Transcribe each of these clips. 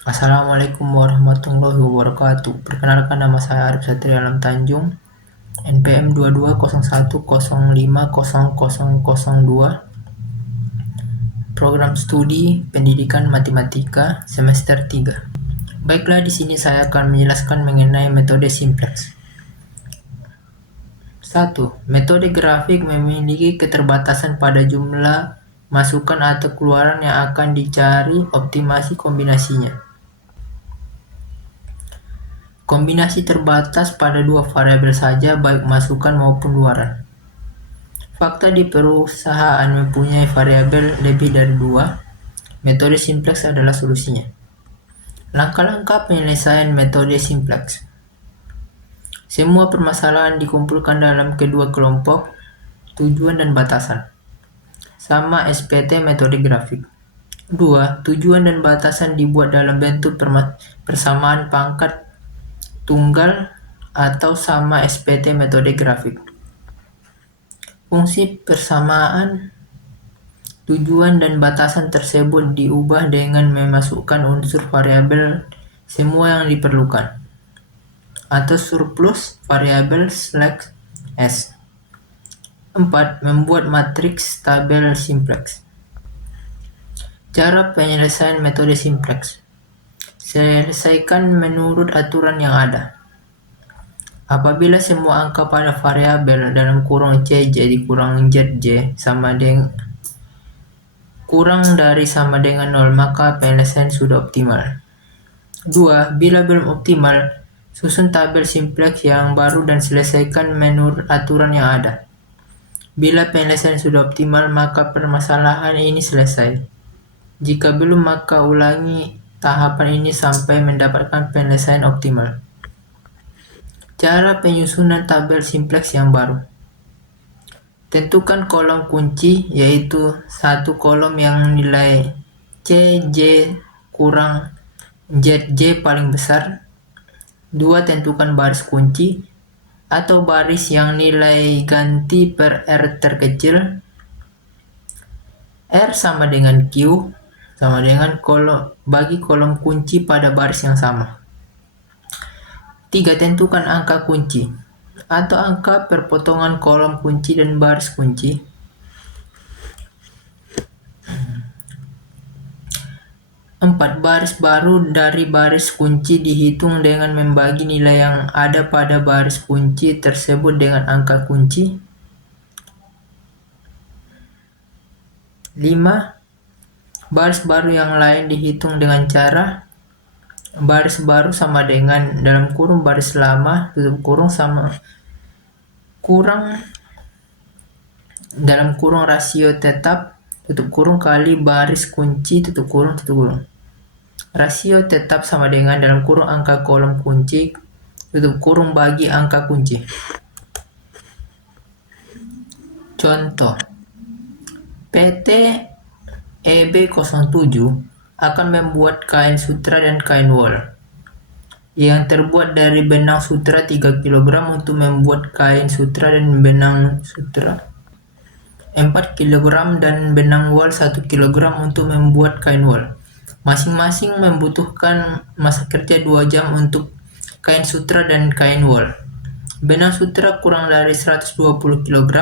Assalamualaikum warahmatullahi wabarakatuh. Perkenalkan, nama saya Arif Satria Alam Tanjung, NPM 2201050002, Program Studi Pendidikan Matematika semester 3. Baiklah, di sini saya akan menjelaskan mengenai metode simplex. 1. Metode grafik memiliki keterbatasan pada jumlah masukan atau keluaran yang akan dicari optimasi kombinasinya. Kombinasi terbatas pada dua variabel saja, baik masukan maupun luaran. Fakta di perusahaan mempunyai variabel lebih dari 2. Metode simplex adalah solusinya. Langkah-langkah penyelesaian metode simplex. Semua permasalahan dikumpulkan dalam kedua kelompok, tujuan dan batasan. Sama SPT metode grafik. 2. Tujuan dan batasan dibuat dalam bentuk persamaan pangkat tunggal atau sama SPT metode grafik. Fungsi persamaan tujuan dan batasan tersebut diubah dengan memasukkan unsur variabel semua yang diperlukan atau surplus variabel /S. 4. Membuat matriks tabel simplex. Cara penyelesaian metode simplex. Selesaikan menurut aturan yang ada. Apabila semua angka pada variabel dalam kurung CJ dikurang ZJ sama dengan kurang dari sama dengan 0, maka penyelesaian sudah optimal. 2. Bila belum optimal, susun tabel simplex yang baru dan selesaikan menurut aturan yang ada. Bila penyelesaian sudah optimal, maka permasalahan ini selesai. Jika belum, maka ulangi tahapan ini sampai mendapatkan penyelesaian optimal. Cara penyusunan tabel simplex yang baru. Tentukan kolom kunci, yaitu satu kolom yang nilai CJ kurang ZJ paling besar. 2. Tentukan baris kunci atau baris yang nilai ganti per R terkecil. R sama dengan Q sama dengan bagi kolom kunci pada baris yang sama. 3. Tentukan angka kunci atau angka perpotongan kolom kunci dan baris kunci. 4. Baris baru dari baris kunci dihitung dengan membagi nilai yang ada pada baris kunci tersebut dengan angka kunci. 5. Baris baru yang lain dihitung dengan cara baris baru sama dengan dalam kurung baris lama tutup kurung sama kurang dalam kurung rasio tetap tutup kurung kali baris kunci tutup kurung. Rasio tetap sama dengan dalam kurung angka kolom kunci tutup kurung bagi angka kunci. Contoh, PT EB07 akan membuat kain sutra dan kain wol yang terbuat dari benang sutra 3 kg untuk membuat kain sutra dan benang sutra 4 kg dan benang wol 1 kg untuk membuat kain wol. Masing-masing membutuhkan masa kerja 2 jam untuk kain sutra dan kain wol. Benang sutra kurang dari 120 kg,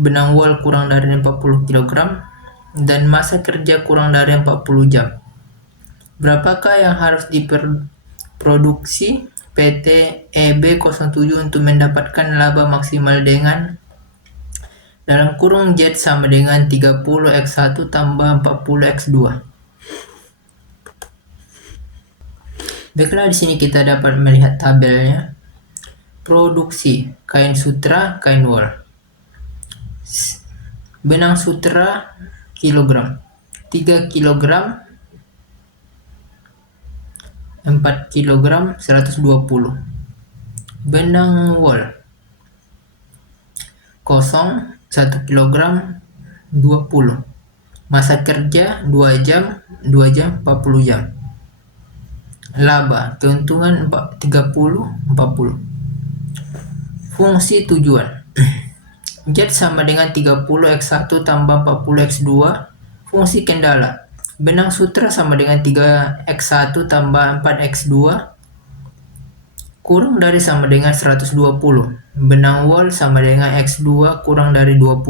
benang wol kurang dari 40 kg, dan masa kerja kurang dari 40 jam. Berapakah yang harus diproduksi PT EB07 untuk mendapatkan laba maksimal dengan dalam kurung Z sama dengan 30x1 tambah 40x2. Baiklah, di sini kita dapat melihat tabelnya. Produksi kain sutra, kain wol. Benang sutra kilogram 3 kg 4 kg 120. Benang wol kosong 1 kg 20. Masa kerja 2 jam 40 jam. Laba keuntungan 30-40. Fungsi tujuan Z sama dengan 30x1 tambah 40x2. Fungsi kendala Benang sutra sama dengan 3x1 tambah 4x2 kurang dari sama dengan 120. Benang wol sama dengan x2 kurang dari 20.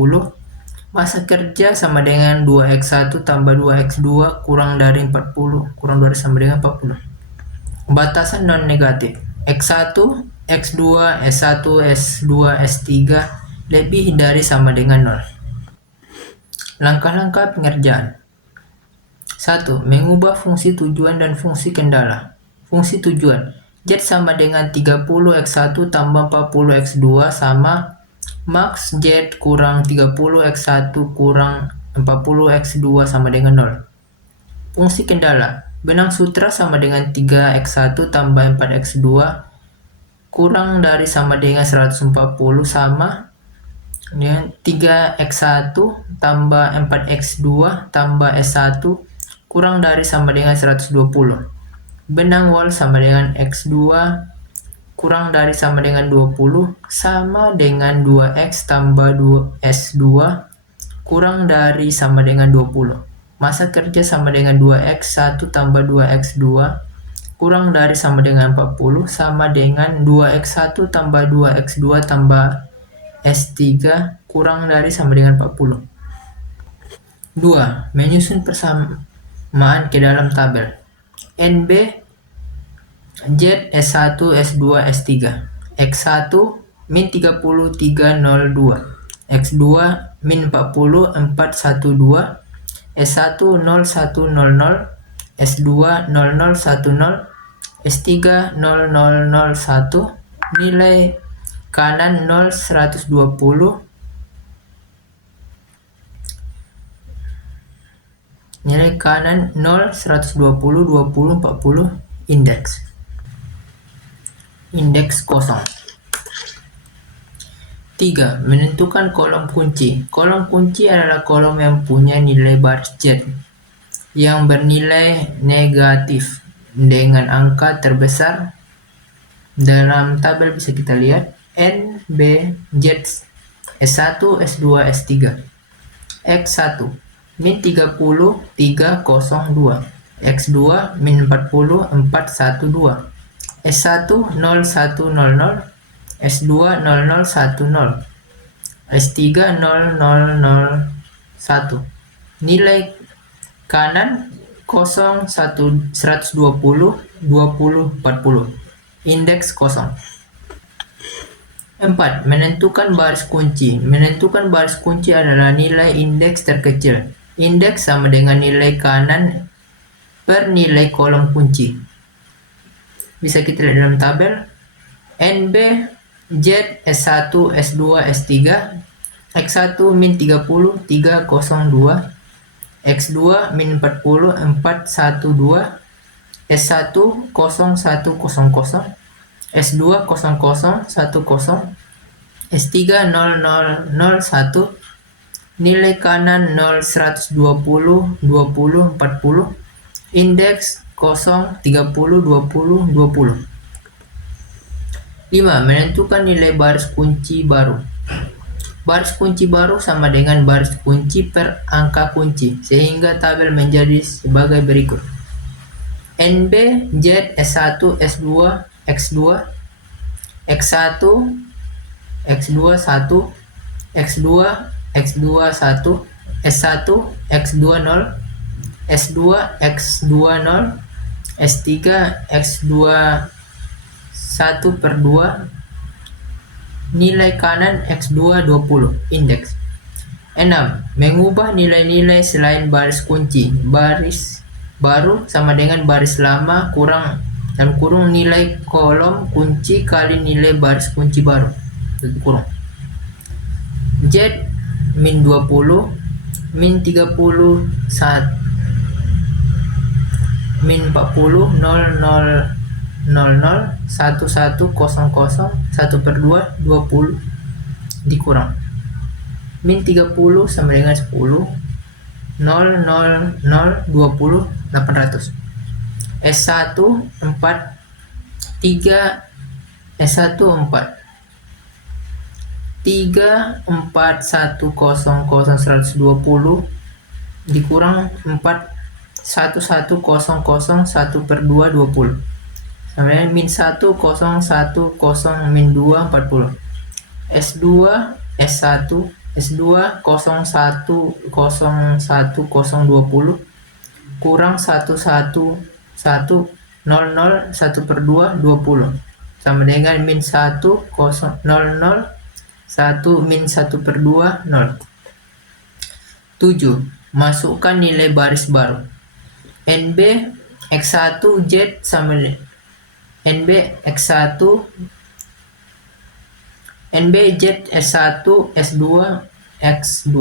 Massa kerja sama dengan 2x1 tambah 2x2 kurang dari 40. Kurang dari sama dengan 40. Batasan non negatif. X1, X2, S1, S2, S3 lebih dari sama dengan 0. Langkah-langkah pengerjaan. 1. Mengubah fungsi tujuan dan fungsi kendala. Fungsi tujuan. Z sama dengan 30x1 tambah 40x2 sama max Z kurang 30x1 kurang 40x2 sama dengan 0. Fungsi kendala. Benang sutra sama dengan 3x1 tambah 4x2 kurang dari sama dengan 140 sama dengan 3x1 tambah 4x2 tambah S1 kurang dari sama dengan 120. Benang wol sama dengan x2 kurang dari sama dengan 20 sama dengan 2x tambah 2s2 kurang dari sama dengan 20. Massa kerja sama dengan 2x1 tambah 2x2 kurang dari sama dengan 40 sama dengan 2x1 tambah 2x2 tambah S3 kurang dari sama dengan 40. 2. Menyusun persamaan ke dalam tabel. NB Z S1 S2 S3 X1 min 3302 X2 min 40 412 S1 0100 S2 0010 S3 0001 nilai kanan 0120 nilai kanan 0 120 20 40 indeks kosong. 3. Menentukan kolom kunci. Kolom kunci adalah kolom yang punya nilai baris Z yang bernilai negatif dengan angka terbesar. Dalam tabel bisa kita lihat N, B, Z, S1, S2, S3. X1 min 30 302 X2 min 40 412 S1 0100 S2 0010 S3 0001 nilai kanan 0 1 120 20 40 indeks kosong. 4. Menentukan baris kunci. Menentukan baris kunci adalah nilai indeks terkecil. Indeks sama dengan nilai kanan per nilai kolom kunci. Bisa kita lihat dalam tabel. NB Z S1 S2 S3 X1 min 30 302 X2 min 40 412 S1 0100 S2 0010 S3 0001 nilai kanan 0 120 20 40 indeks 0 30 20 20. 5. Menentukan nilai baris kunci baru. Baris kunci baru sama dengan baris kunci per angka kunci sehingga tabel menjadi sebagai berikut. NB Z S1 S2 X2 X1 X2 1 X2 X2 1 S1 X2 0 S2 X2 0 S3 X2 1 per 2 nilai kanan X2 20 indeks. 6. Mengubah nilai-nilai selain baris kunci. Baris baru sama dengan baris lama kurang dan kurung nilai kolom kunci kali nilai baris kunci baru kurung. Z min 20 min 31 min 40 0 0 00 1100 1 per 2 20 dikurang min 30 sama dengan 10 0 0 0 20 800 S1 4 3 S1 4 3 4 1 0 0 120 dikurang 4 1100 1/2 20. Sama dengan min 1 0 1 0 min 2 40. S2 S1 S2 0 1 0 1 0 20 kurang 1 1 1 0 0 1/2 20 sama dengan min 1 0 0 1 min 1/2 0. 7. Masukkan nilai baris baru. NB X1 Z sama NB X1 NB Z S1 S2 X2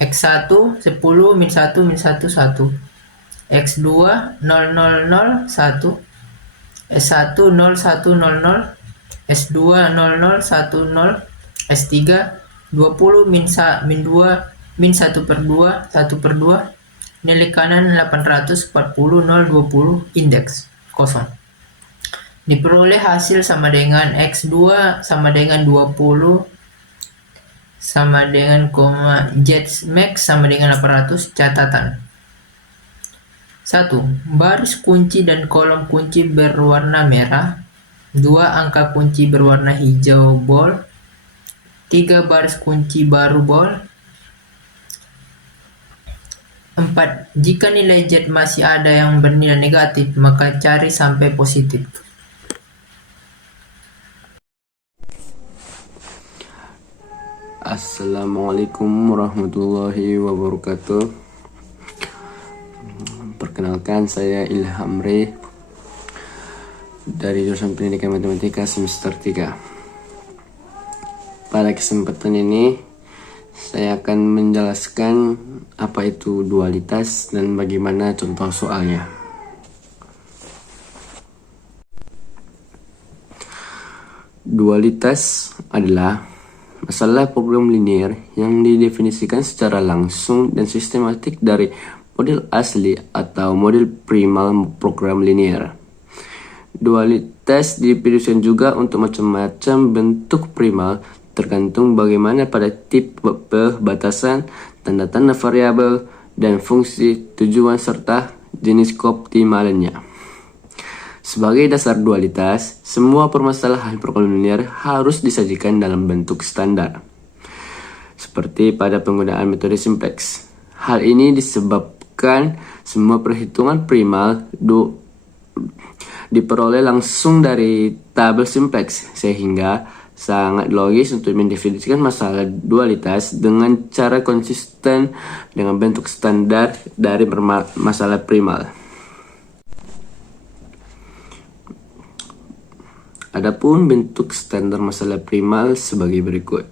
X1 10 min 1 min 1 1 X2 0 0 0 1 S1 0 1 0 0 S2 0 0 1 0 S3 20 min 2 min 1/2 1/2 nilai kanan 840 0 20 indeks kosong. Diperoleh hasil sama dengan X2 sama dengan 20 sama dengan Z max sama dengan 800. Catatan 1. Baris kunci dan kolom kunci berwarna merah. 2. Angka kunci berwarna hijau bold. 3. Baris kunci baru bold. 4. Jika nilai Z masih ada yang bernilai negatif, maka cari sampai positif. Assalamualaikum warahmatullahi wabarakatuh. Perkenalkan, saya Ilham Rey dari jurusan Pendidikan Matematika semester 3. Pada kesempatan ini saya akan menjelaskan apa itu dualitas dan bagaimana contoh soalnya. Dualitas adalah masalah program linear yang didefinisikan secara langsung dan sistematik dari model asli atau model primal program linear. Dualitas didefinisikan juga untuk macam-macam bentuk primal tergantung bagaimana pada tipe batasan, tanda-tanda variabel, dan fungsi tujuan serta jenis keoptimalannya. Sebagai dasar dualitas, semua permasalahan program linear harus disajikan dalam bentuk standar, seperti pada penggunaan metode simplex. Hal ini disebabkan semua perhitungan primal diperoleh langsung dari tabel simplex, sehingga sangat logis untuk mendefinisikan masalah dualitas dengan cara konsisten dengan bentuk standar dari masalah primal. Adapun bentuk standar masalah primal sebagai berikut.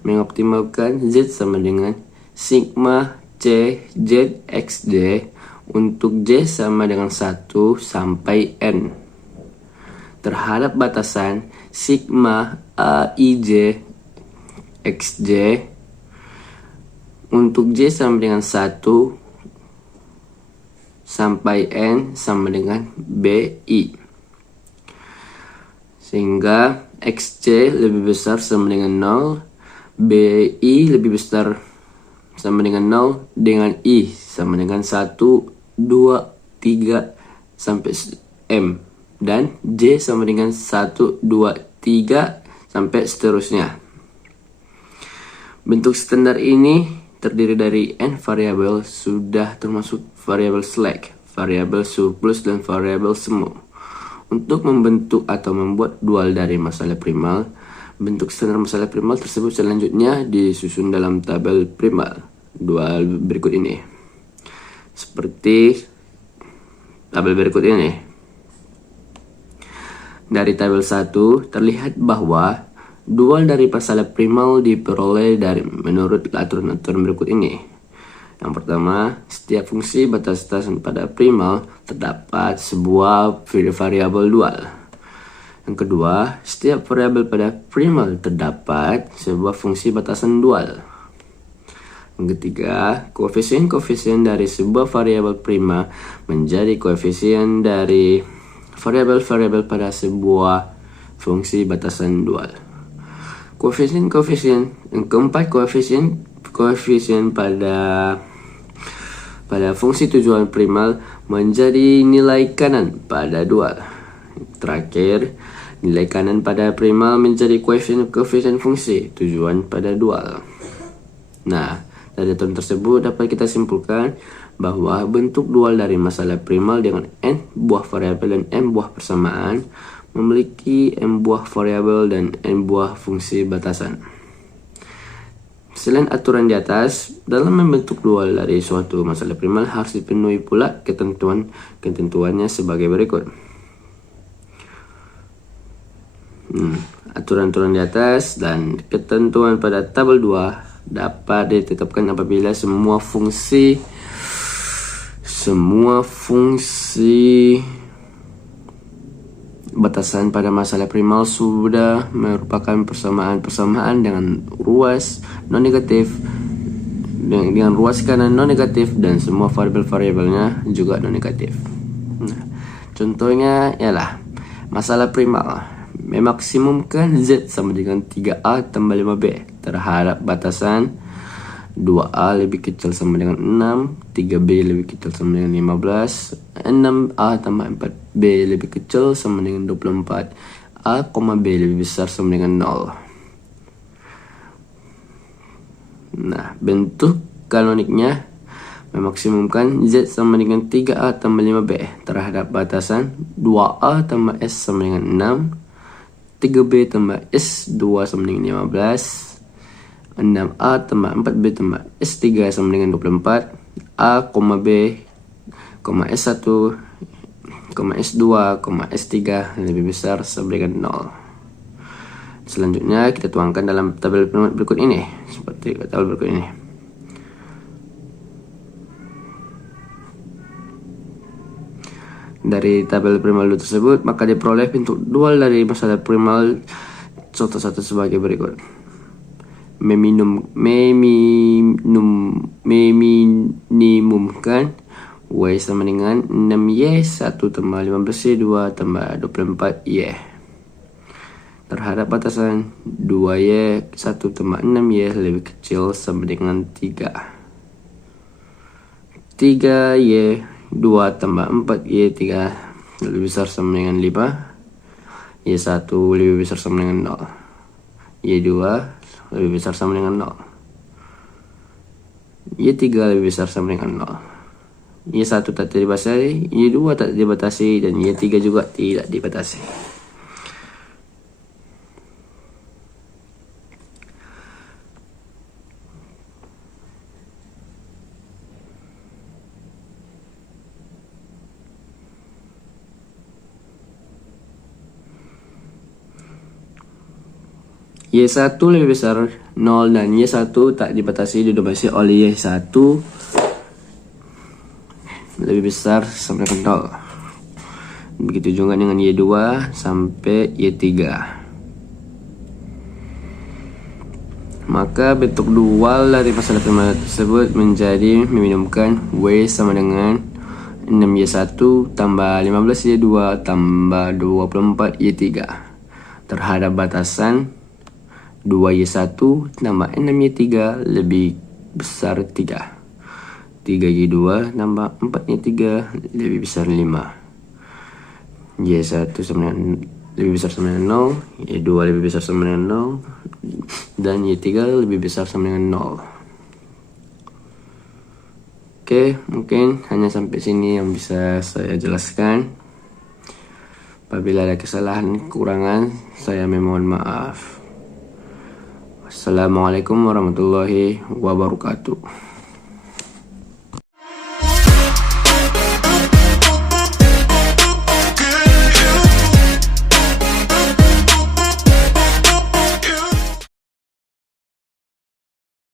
Mengoptimalkan Z sama dengan sigma C Z XJ untuk J sama dengan 1 sampai N terhadap batasan sigma AIJ XJ untuk J sama dengan 1 sampai N sama dengan BI, sehingga XJ lebih besar sama dengan 0, BI lebih besar sama dengan 0, dengan I sama dengan 1, 2, 3 sampai M, dan J sama dengan 1, 2, 3 sampai seterusnya. Bentuk standar ini terdiri dari N variabel, sudah termasuk variabel slack, variabel surplus, dan variabel semu. Untuk membentuk atau membuat dual dari masalah primal, bentuk standar masalah primal tersebut selanjutnya disusun dalam tabel primal dual berikut ini. Seperti tabel berikut ini. Dari tabel 1 terlihat bahwa dual dari masalah primal diperoleh menurut aturan-aturan berikut ini. Yang pertama, setiap fungsi batas-batasan pada primal terdapat sebuah variabel dual. Yang kedua, setiap variabel pada primal terdapat sebuah fungsi batasan dual. Yang ketiga, koefisien-koefisien dari sebuah variabel prima menjadi koefisien dari variabel-variabel pada sebuah fungsi batasan dual. Koefisien-koefisien yang keempat, koefisien pada pada fungsi tujuan primal menjadi nilai kanan pada dual. Terakhir, nilai kanan pada primal menjadi koefisien fungsi tujuan pada dual. Nah, dari aturan tersebut dapat kita simpulkan bahwa bentuk dual dari masalah primal dengan n buah variabel dan n buah persamaan memiliki m buah variabel dan n buah fungsi batasan. Selain aturan di atas, dalam membentuk dual dari suatu masalah primal harus dipenuhi pula ketentuannya sebagai berikut. Aturan-aturan di atas dan ketentuan pada tabel 2 dapat ditetapkan apabila semua fungsi batasan pada masalah primal sudah merupakan persamaan dengan ruas non-negatif dengan ruas kanan non-negatif dan semua variabel-variabelnya juga non-negatif. Contohnya ialah masalah primal memaksimumkan Z sama dengan 3A tambah 5B terhadap batasan 2A lebih kecil sama dengan 6, 3B lebih kecil sama dengan 15, 6A tambah 4B lebih kecil sama dengan 24, A, B lebih besar sama dengan 0. Nah, bentuk kanoniknya memaksimumkan Z sama dengan 3A tambah 5B terhadap batasan 2A tambah S sama dengan 6, 3B tambah S2 sama dengan 15, 6A tambah 4B tambah S3 sama dengan 24, A, B, S1, S2, S3 lebih besar sama dengan 0. Selanjutnya kita tuangkan dalam tabel berikut ini, seperti tabel berikut ini. Dari tabel primal tersebut, maka diperoleh bentuk dual dari masalah primal contoh satu sebagai berikut. Meminimumkan Y sama dengan 6Y 1 tambah 15Y 2 tambah 24Y terhadap batasan 2Y 1 tambah 6Y lebih kecil sama dengan 3, 3Y 2 tambah 4Y 3 lebih besar sama dengan 5, Y1 lebih besar sama dengan 0, Y2 lebih besar sama dengan 0, Y3 lebih besar sama dengan 0, Y1 tak dibatasi, Y2 tak dibatasi, dan Y3 juga tidak dibatasi. Y1 lebih besar 0 dan Y1 tak dibatasi didominasi oleh Y1 lebih besar sampai dengan 0. Begitu juga dengan Y2 sampai Y3. Maka bentuk dual dari masalah primal tersebut menjadi meminimumkan Y sama dengan 6Y1 tambah 15Y2 tambah 24Y3 terhadap batasan 2Y1 tambah 6Y3 lebih besar 3, 3Y2 tambah 4Y3 lebih besar 5, Y1 sama dengan lebih besar sama dengan 0, Y2 lebih besar sama dengan 0, dan Y3 lebih besar sama dengan 0. Oke, mungkin hanya sampai sini yang bisa saya jelaskan. Apabila ada kesalahan kekurangan, saya memohon maaf. Assalamualaikum warahmatullahi wabarakatuh.